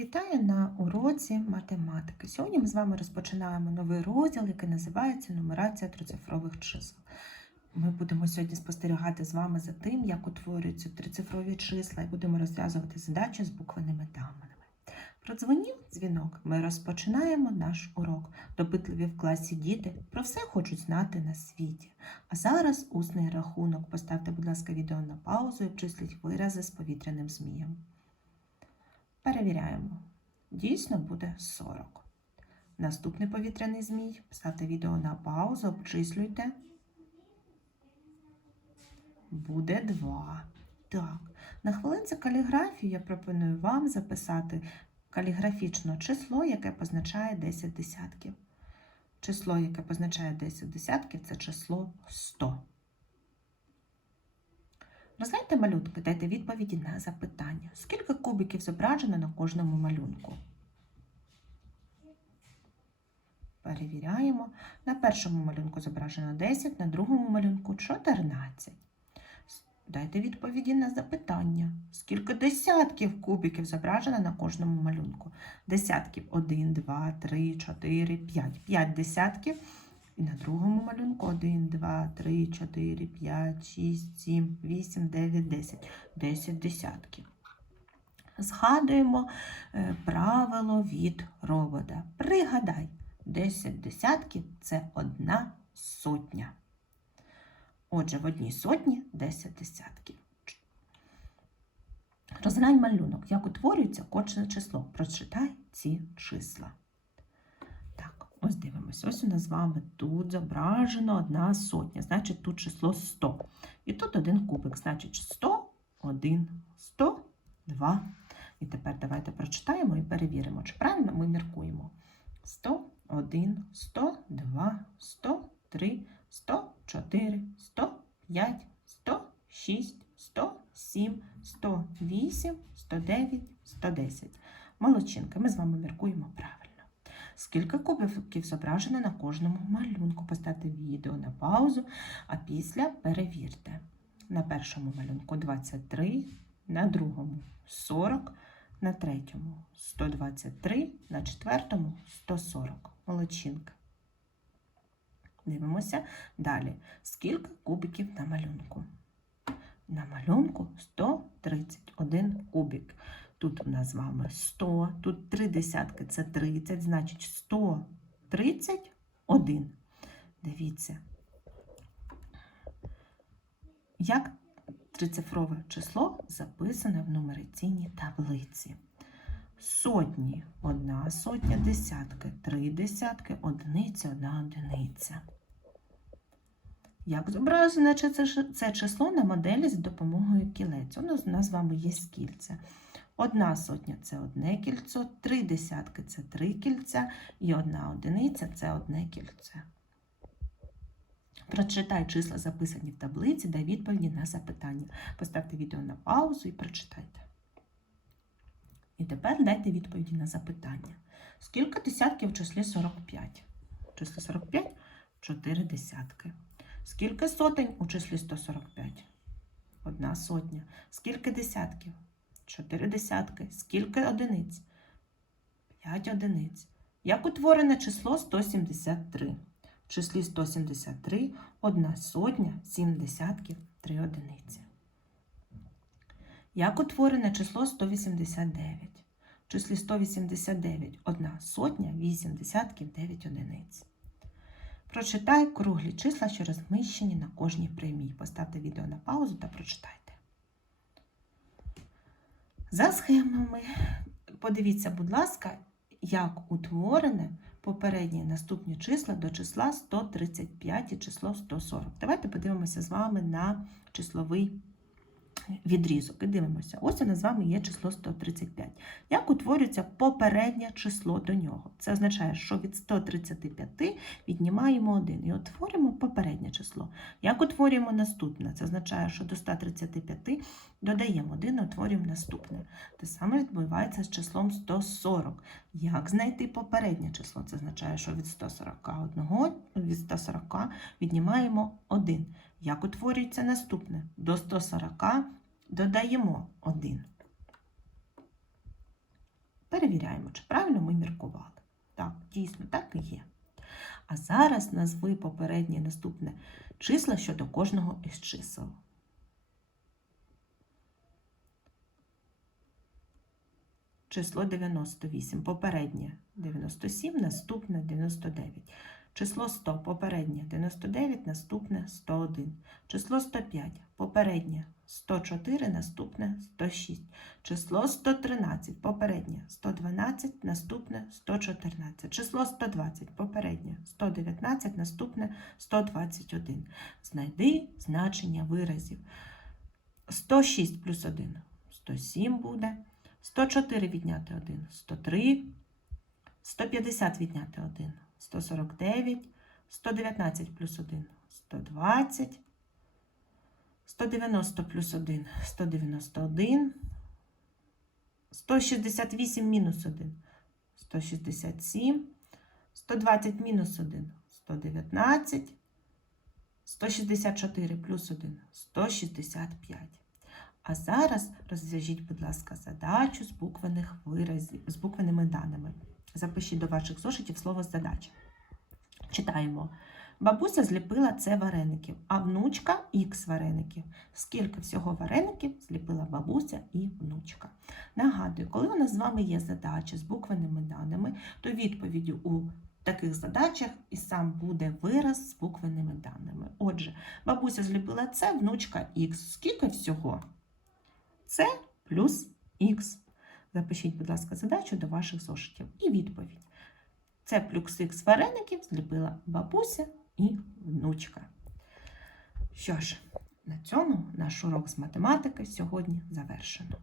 Вітаю на уроці математики. Сьогодні ми з вами розпочинаємо новий розділ, який називається Нумерація трицифрових чисел. Ми будемо сьогодні спостерігати з вами за тим, як утворюються трицифрові числа, і будемо розв'язувати задачі з буквеними доменами. Продзвонів дзвінок. Ми розпочинаємо наш урок. Допитливі в класі діти про все хочуть знати на світі. А зараз усний рахунок. Поставте, будь ласка, відео на паузу і обчисліть вирази з повітряним змієм. Перевіряємо. Дійсно буде 40. Наступний повітряний змій. Ставте відео на паузу, обчислюйте. Буде 2. Так. На хвилинці каліграфії я пропоную вам записати каліграфічне число, яке позначає 10 десятків. Число, яке позначає 10 десятків, це число 100. Розгляньте малюнки, дайте відповіді на запитання. Скільки кубиків зображено на кожному малюнку? Перевіряємо. На першому малюнку зображено 10, на другому малюнку 14. Дайте відповіді на запитання. Скільки десятків кубиків зображено на кожному малюнку? Десятків 1, 2, 3, 4, 5. 5 десятків. І на другому малюнку 1, 2, 3, 4, 5, 6, 7, 8, 9, 10. 10 десятків. Згадуємо е, правило від робота. Пригадай, 10 десятків це одна сотня. Отже, в одній сотні 10 десятків. Розглянь малюнок, як утворюється кожне число. Прочитай ці числа. Ось дивимося. Ось у нас з вами тут зображено одна сотня, значить тут число 100. І тут один кубик, значить 100, 1, 100, 2. І тепер давайте прочитаємо і перевіримо, чи правильно ми міркуємо. 100, 1, 100, 2, 100, 3, 104, 105, 106, 107, 108, 109, 110. Молодчинки, ми з вами міркуємо правильно. Скільки кубиків зображено на кожному малюнку? Поставте відео на паузу, а після перевірте. На першому малюнку 23, на другому 40, на третьому 123, на четвертому 140. Молодчинка. Дивимося далі. Скільки кубиків на малюнку? На малюнку 131 кубик. Тут у нас з вами 100, тут три десятки це 30, значить 131. Дивіться, як трицифрове число записане в нумераційній таблиці. Сотні, одна сотня, десятки, три десятки, одиниця, одна одиниця. Як зображене це число на моделі за допомогою кілець? Нас, у нас з вами є скільце. Одна сотня це одне кільцо, три десятки це три кільця, і одна одиниця це одне кільце. Прочитай числа, записані в таблиці, дай відповіді на запитання. Поставте відео на паузу і прочитайте. І тепер дайте відповіді на запитання. Скільки десятків в числі 45? В числі 45 4 десятки. Скільки сотень у числі 145? Одна сотня. Скільки десятків? 4 десятки. Скільки одиниць? 5 одиниць. Як утворене число 173? В числі 173 одна сотня, 7 десятків, 3 одиниці. Як утворене число 189? В числі 189 одна сотня, 8 десятків, 9 одиниць. Прочитай круглі числа, що розміщені на кожній прямій. Поставте відео на паузу та прочитайте. За схемами, подивіться, будь ласка, як утворене попередні наступні числа до числа 135 і число 140. Давайте подивимося з вами на числовий відрізок. І дивимося. Ось у нас з вами є число 135. Як утворюється попереднє число до нього? Це означає, що від 135 віднімаємо 1 і утворюємо попереднє число. Як утворюємо наступне? Це означає, що до 135 додаємо 1 і утворюємо наступне. Те саме відбувається з числом 140. Як знайти попереднє число? Це означає, що від 141 від 140 віднімаємо 1. Як утворюється наступне? До 140 додаємо 1. Перевіряємо. Чи правильно ми міркували. Так, дійсно, так і є. А зараз назви попереднє наступне числа щодо кожного із чисел. Число 98, попереднє 97, наступне 99. Число 100, попереднє 99, наступне 101. Число 105, попереднє 104, наступне 106. Число 113, попереднє 112, наступне 114. Число 120, попереднє 119, наступне 121. Знайди значення виразів. 106 плюс 1 107 буде. 104 відняти 1 103. 150 відняти 1 149. 119 плюс 1 120. 190 плюс 1 191. 168 мінус 1 167. 120 мінус 1 119. 164 плюс 1 165. А зараз розв'яжіть, будь ласка, задачу з буквених виразів, з буквеними даними. Запишіть до ваших зошитів слово задача. Читаємо. Бабуся зліпила це вареників, а внучка ікс вареників. Скільки всього вареників зліпила бабуся і внучка? Нагадую, коли у нас з вами є задача з буквеними даними, то відповіддю у таких задачах і сам буде вираз з буквеними даними. Отже, бабуся зліпила це, внучка ікс. Скільки всього? Це плюс х. Запишіть, будь ласка, задачу до ваших зошитів. І відповідь. Це плюксик з вареників зліпила бабуся і внучка. Що ж, на цьому наш урок з математики сьогодні завершено.